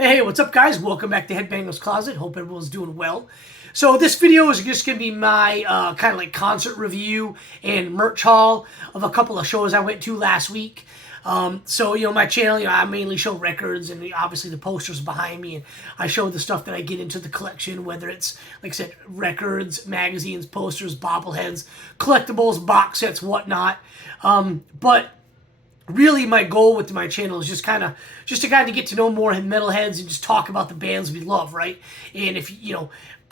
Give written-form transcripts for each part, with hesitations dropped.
Hey, what's up, guys? Welcome back to Headbangers Closet. Hope everyone's doing well. So this video is just going to be my kind of like concert review and merch haul of a couple of shows I went to last week. My channel, I mainly show records and obviously the posters behind me, and I show the stuff that I get into the collection, whether it's, like I said, records, magazines, posters, bobbleheads, collectibles, box sets, whatnot. But really my goal with my channel is just to kind of get to know more metalheads and just talk about the bands we love, right? And if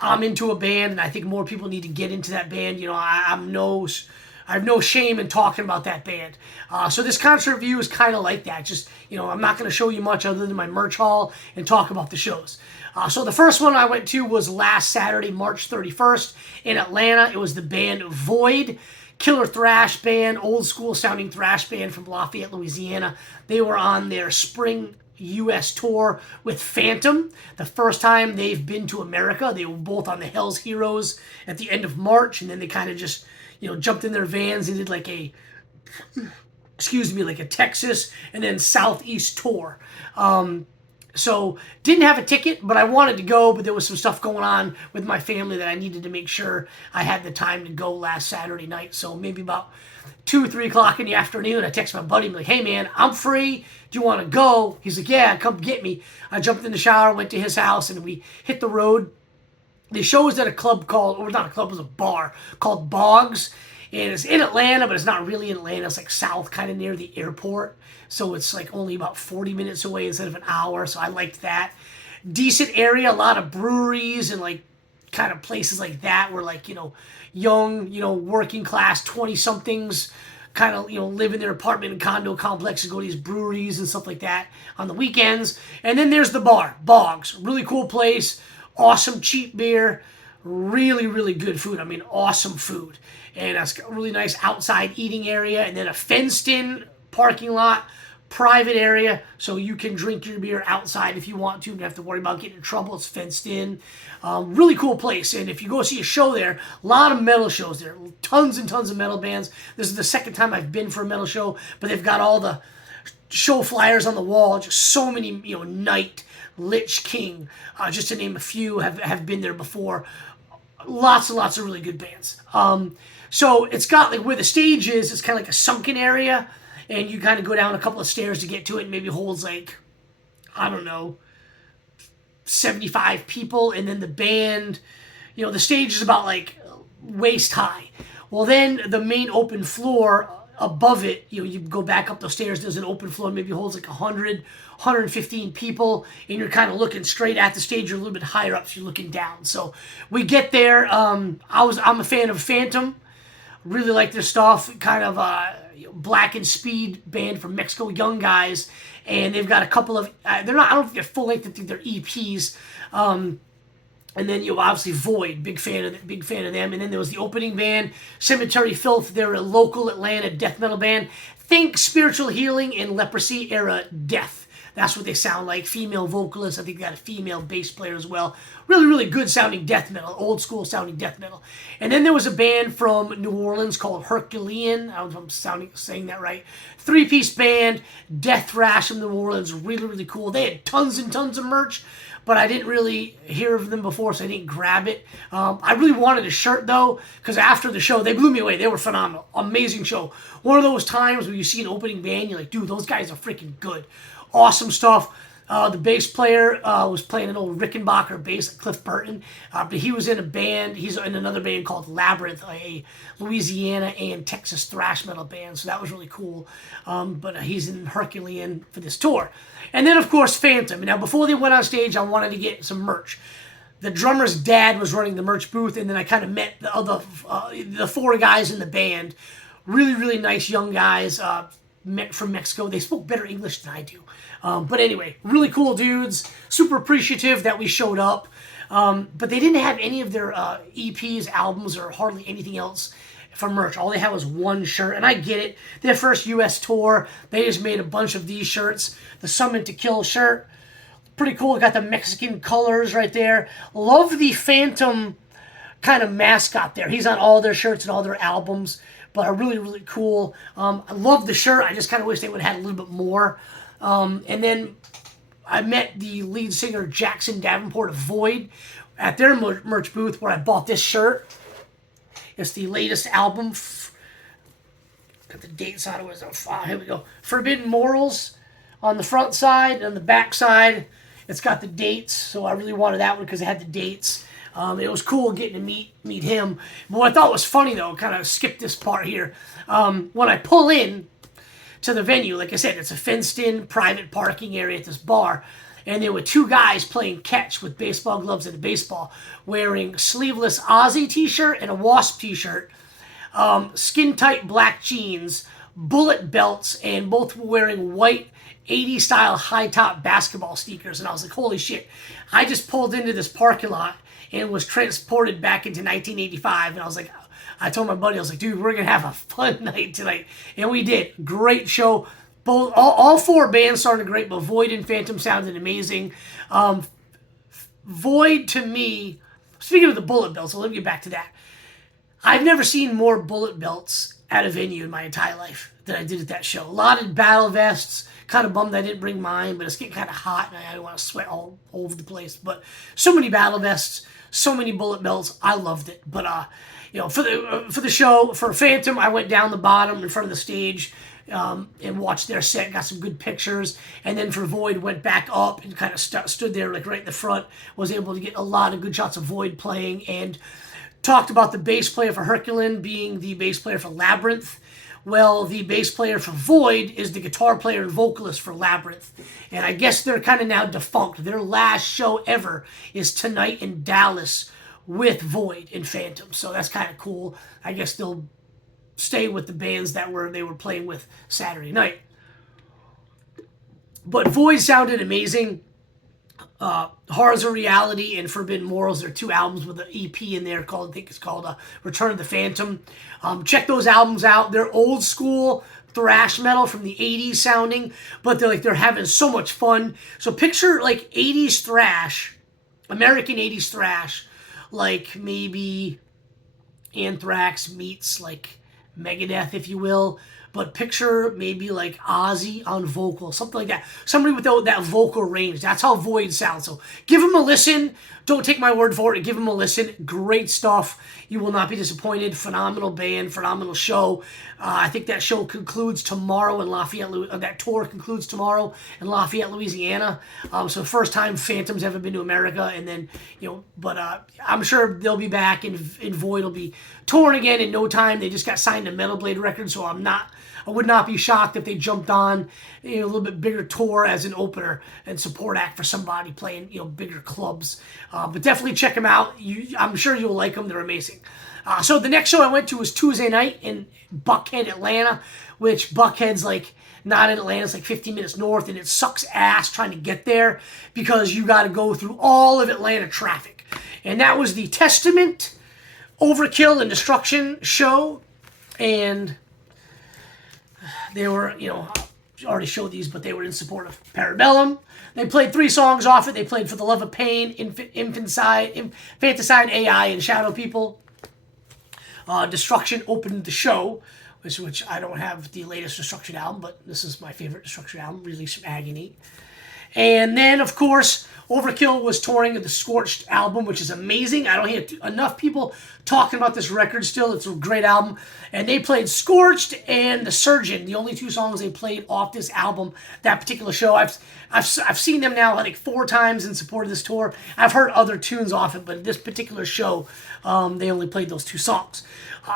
I'm into a band and I think more people need to get into that band, I have no shame in talking about that band. So this concert review is kind of like that. Just, I'm not going to show you much other than my merch haul and talk about the shows. So the first one I went to was last Saturday, March 31st in Atlanta. It was the band Void. Killer thrash band, old school sounding thrash band from Lafayette, Louisiana. They were on their spring U.S. tour with Phantom. The first time they've been to America. They were both on the Hell's Heroes at the end of March, and then they kind of just, jumped in their vans and did like a Texas and then Southeast tour. So didn't have a ticket, but I wanted to go, but there was some stuff going on with my family that I needed to make sure I had the time to go last Saturday night. So maybe about 2 or 3 o'clock in the afternoon, I text my buddy, I'm like, hey man, I'm free. Do you want to go? He's like, yeah, come get me. I jumped in the shower, went to his house, and we hit the road. The show was at a club not a club, it was a bar called Boggs. And it's in Atlanta, but it's not really in Atlanta. It's like south, kind of near the airport. So it's like only about 40 minutes away instead of an hour. So I liked that. Decent area, a lot of breweries and like kind of places like that where like, young, working class 20-somethings kind of, live in their apartment and condo complexes, go to these breweries and stuff like that on the weekends. And then there's the bar, Boggs. Really cool place. Awesome cheap beer. Really, really good food. I mean, awesome food. And it's got a really nice outside eating area, and then a fenced-in parking lot, private area, so you can drink your beer outside if you want to. You don't have to worry about getting in trouble. It's fenced in. Really cool place. And if you go see a show there, a lot of metal shows there. Tons and tons of metal bands. This is the second time I've been for a metal show, but they've got all the show flyers on the wall. Just so many, Night, Lich King, just to name a few, have been there before. Lots and lots of really good bands. So it's got like where the stage is, it's kind of like a sunken area, and you kind of go down a couple of stairs to get to it, and maybe holds like, I don't know, 75 people, and then the band, the stage is about like waist high. Well, then the main open floor above it, you go back up the stairs, there's an open floor, maybe holds like 100, 115 people, and you're kind of looking straight at the stage. You're a little bit higher up, so you're looking down. So we get there. I'm a fan of Phantom. Really like their stuff. Kind of Black and Speed band from Mexico, young guys, and they've got a couple of they're not. I don't think they're full length. I think they're EPs. And then obviously Void, big fan of them. And then there was the opening band, Cemetery Filth. They're a local Atlanta death metal band. Think Spiritual Healing and Leprosy era death. That's what they sound like. Female vocalist. I think they got a female bass player as well. Really, really good sounding death metal. Old school sounding death metal. And then there was a band from New Orleans called Herculean. I don't know if I'm saying that right. 3-piece band. Death thrash from New Orleans. Really, really cool. They had tons and tons of merch, but I didn't really hear of them before, so I didn't grab it. I really wanted a shirt, though, because after the show, they blew me away. They were phenomenal. Amazing show. One of those times where you see an opening band, you're like, dude, those guys are freaking good. Awesome stuff. The bass player was playing an old Rickenbacker bass, Cliff Burton, but he was in a band. He's in another band called Labyrinth, a Louisiana and Texas thrash metal band, so that was really cool. But he's in Herculean for this tour. And then, of course, Phantom. Now, before they went on stage, I wanted to get some merch. The drummer's dad was running the merch booth, and then I kind of met the 4 guys in the band. Really, really nice young guys. From Mexico. They spoke better English than I do. But anyway, really cool dudes. Super appreciative that we showed up. But they didn't have any of their EPs, albums, or hardly anything else for merch. All they had was one shirt, and I get it. Their first U.S. tour, they just made a bunch of these shirts. The Summon to Kill shirt, pretty cool. Got the Mexican colors right there. Love the Phantom kind of mascot there. He's on all their shirts and all their albums, but are really, really cool. I love the shirt. I just kind of wish they would have had a little bit more. And then I met the lead singer Jackson Davenport of Void at their merch booth where I bought this shirt. It's the latest album. Got the dates on it. Was here we go. Forbidden Morals on the front side, and on the back side, it's got the dates. So I really wanted that one because it had the dates. It was cool getting to meet him. But what I thought was funny though, kind of skipped this part here. When I pull in to the venue, like I said, it's a fenced-in private parking area at this bar. And there were two guys playing catch with baseball gloves and a baseball, wearing sleeveless Ozzy t-shirt and a Wasp t-shirt, skin-tight black jeans, bullet belts, and both were wearing white 80s style high-top basketball sneakers. And I was like, holy shit. I just pulled into this parking lot and was transported back into 1985. And I was like, I told my buddy, I was like, dude, we're going to have a fun night tonight. And we did. Great show. All four bands sounded great, but Void and Phantom sounded amazing. Void, to me, speaking of the bullet belts, so let me get back to that. I've never seen more bullet belts at a venue in my entire life than I did at that show. A lot of battle vests. Kind of bummed I didn't bring mine, but it's getting kind of hot, and I don't want to sweat all over the place. But so many battle vests, so many bullet belts. I loved it. But for the show, for Phantom, I went down the bottom in front of the stage and watched their set, got some good pictures. And then for Void, went back up and kind of stood there like right in the front, was able to get a lot of good shots of Void playing, and talked about the bass player for Herculean being the bass player for Labyrinth. Well, the bass player for Void is the guitar player and vocalist for Labyrinth. And I guess they're kind of now defunct. Their last show ever is tonight in Dallas with Void and Phantom. So that's kind of cool. I guess they'll stay with the bands that they were playing with Saturday night. But Void sounded amazing. Horrors of Reality and Forbidden Morals are two albums with an EP in there called, I think it's called Return of the Phantom. Check those albums out. They're old school thrash metal from the 80s sounding, but they're having so much fun. So picture like 80s thrash, American 80s thrash, like maybe Anthrax meets like Megadeth, if you will. But picture maybe like Ozzy on vocal, something like that. Somebody with that vocal range. That's how Void sounds. So give them a listen. Don't take my word for it. Give them a listen. Great stuff. You will not be disappointed. Phenomenal band. Phenomenal show. I think that show concludes tomorrow in Lafayette. That tour concludes tomorrow in Lafayette, Louisiana. So first time Phantom's ever been to America. And then, but I'm sure they'll be back, and Void will be touring again in no time. They just got signed to Metal Blade Records, so I would not be shocked if they jumped on a little bit bigger tour as an opener and support act for somebody playing bigger clubs. But definitely check them out. I'm sure you'll like them. They're amazing. So the next show I went to was Tuesday night in Buckhead, Atlanta, which Buckhead's like not in Atlanta. It's like 15 minutes north, and it sucks ass trying to get there because you got to go through all of Atlanta traffic. And that was the Testament, Overkill, and Destruction show. And they were, I already showed these, but they were in support of Parabellum. They played 3 songs off it. They played For the Love of Pain, Infanticide, AI, and Shadow People. Destruction opened the show, which I don't have the latest Destruction album, but this is my favorite Destruction album, Release from Agony. And then, of course, Overkill was touring the Scorched album, which is amazing. I don't hear enough people talking about this record still. It's a great album. And they played Scorched and The Surgeon, the only 2 songs they played off this album, that particular show. I've seen them now like 4 times in support of this tour. I've heard other tunes off it, but this particular show, they only played those 2 songs.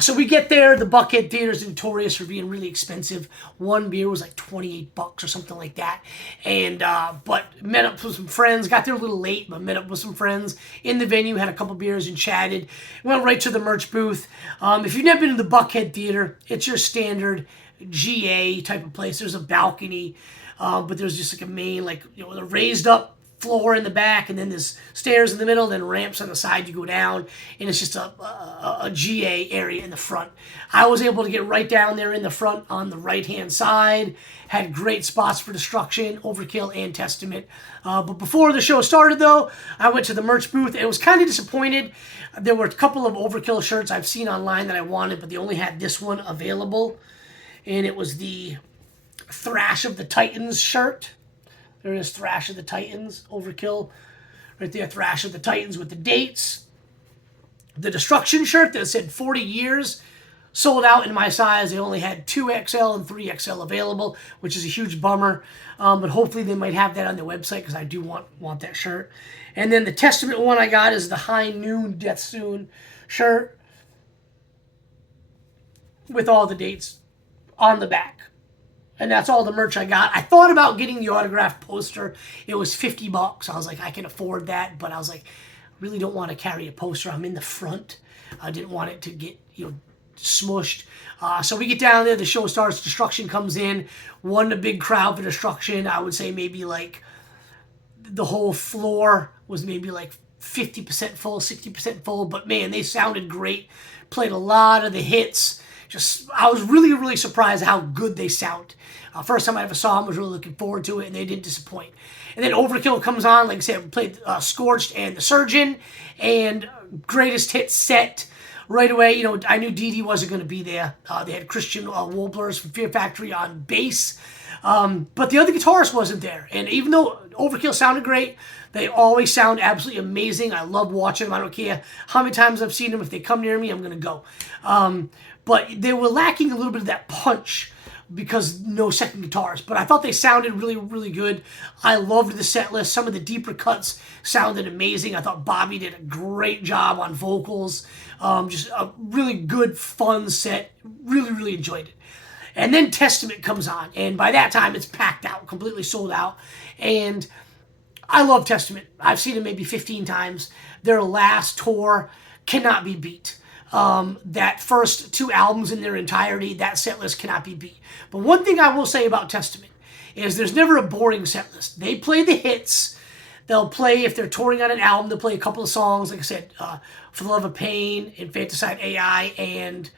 So we get there. The Buckhead Theater is notorious for being really expensive. One beer was like $28 or something like that. And but met up with some friends. Got there a little late, but met up with some friends in the venue. Had a couple beers and chatted. Went right to the merch booth. If you've never been to the Buckhead Theater, it's your standard GA type of place. There's a balcony, but there's just like a main, a raised up floor in the back, and then there's stairs in the middle, then ramps on the side you go down, and it's just a GA area in the front. I was able to get right down there in the front on the right hand side. Had great spots for Destruction, Overkill, and Testament. But before the show started though, I went to the merch booth and was kind of disappointed. There were a couple of Overkill shirts I've seen online that I wanted, but they only had this one available, and it was the Thrash of the Titans shirt. There is Thrash of the Titans, Overkill. Right there, Thrash of the Titans with the dates. The Destruction shirt that said 40 years sold out in my size. They only had 2XL and 3XL available, which is a huge bummer. But hopefully they might have that on their website because I do want that shirt. And then the Testament one I got is the High Noon Death Soon shirt with all the dates on the back. And that's all the merch I got. I thought about getting the autographed poster. It was $50. I was like, I can afford that. But I was like, I really don't want to carry a poster. I'm in the front. I didn't want it to get, smushed. So we get down there. The show starts. Destruction comes in. One a big crowd for Destruction. I would say maybe like the whole floor was maybe like 50% full, 60% full. But man, they sounded great. Played a lot of the hits. I was really, really surprised how good they sound. First time I ever saw them, was really looking forward to it, and they didn't disappoint. And then Overkill comes on, like I said, played Scorched and The Surgeon, and greatest hit set right away. I knew Dee Dee wasn't going to be there. They had Christian Woblers from Fear Factory on bass, but the other guitarist wasn't there. And even though Overkill sounded great, they always sound absolutely amazing. I love watching them. I don't care how many times I've seen them. If they come near me, I'm going to go. But they were lacking a little bit of that punch because no second guitarist. But I thought they sounded really, really good. I loved the set list. Some of the deeper cuts sounded amazing. I thought Bobby did a great job on vocals. Just a really good, fun set. Really, really enjoyed it. And then Testament comes on. And by that time, it's packed out, completely sold out. And I love Testament. I've seen them maybe 15 times. Their last tour cannot be beat. That first 2 albums in their entirety, that set list cannot be beat. But one thing I will say about Testament is there's never a boring set list. They play the hits. They'll play, if they're touring on an album, they'll play a couple of songs, like I said, For the Love of Pain, Infanticide AI, and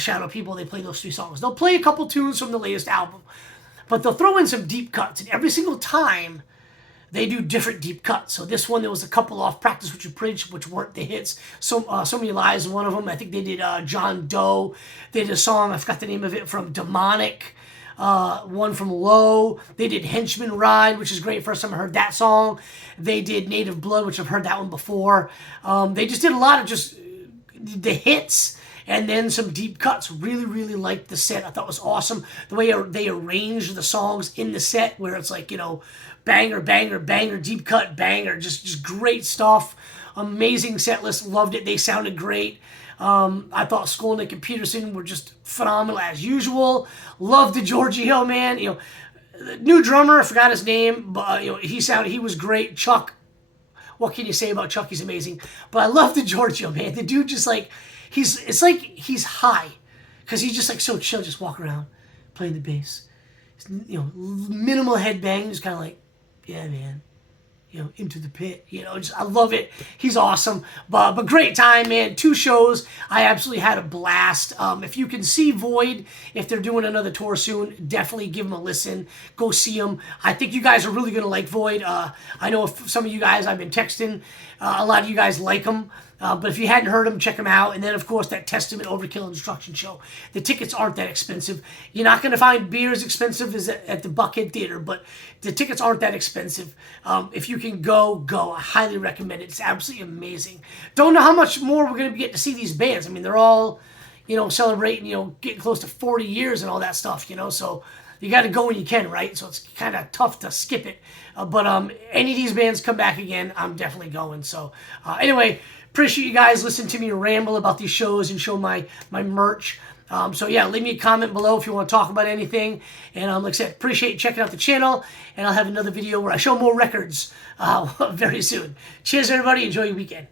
Shadow People. They play those 3 songs. They'll play a couple tunes from the latest album, but they'll throw in some deep cuts, and every single time they do different deep cuts. So this one, there was a couple off Practice What You Preach, which weren't the hits. So Many Lies, one of them. I think they did John Doe. They did a song, I forgot the name of it, from Demonic. One from Low. They did Henchman Ride, which is great. First time I heard that song. They did Native Blood, which I've heard that one before. They just did a lot of just the hits and then some deep cuts. Really, really liked the set. I thought it was awesome. The way they arranged the songs in the set, where it's like, banger, banger, banger, deep cut, banger. Just great stuff. Amazing set list. Loved it. They sounded great. I thought Skolnick and Peterson were just phenomenal as usual. Loved the Giorgio, man. The new drummer, I forgot his name, but he was great. Chuck, what can you say about Chuck? He's amazing. But I love the Giorgio, man. The dude just like, it's like he's high, because he's just like so chill, just walk around playing the bass. Minimal headbang, just kind of like, yeah, man. Into the pit. I love it. He's awesome. But great time, man. 2 shows. I absolutely had a blast. If you can see Void, if they're doing another tour soon, definitely give them a listen. Go see them. I think you guys are really going to like Void. I know some of you guys I've been texting. A lot of you guys like them. But if you hadn't heard them, check them out. And then, of course, that Testament, Overkill, and Destruction show. The tickets aren't that expensive. You're not going to find beer as expensive as at the Buckhead Theater, but the tickets aren't that expensive. If you can go. I highly recommend it. It's absolutely amazing. Don't know how much more we're going to get to see these bands. I mean, they're all, celebrating, getting close to 40 years and all that stuff, so you got to go when you can, right? So it's kind of tough to skip it. But any of these bands come back again, I'm definitely going. So anyway, appreciate you guys listening to me ramble about these shows and show my merch. So yeah, leave me a comment below if you want to talk about anything. And like I said, appreciate you checking out the channel. And I'll have another video where I show more records very soon. Cheers, everybody. Enjoy your weekend.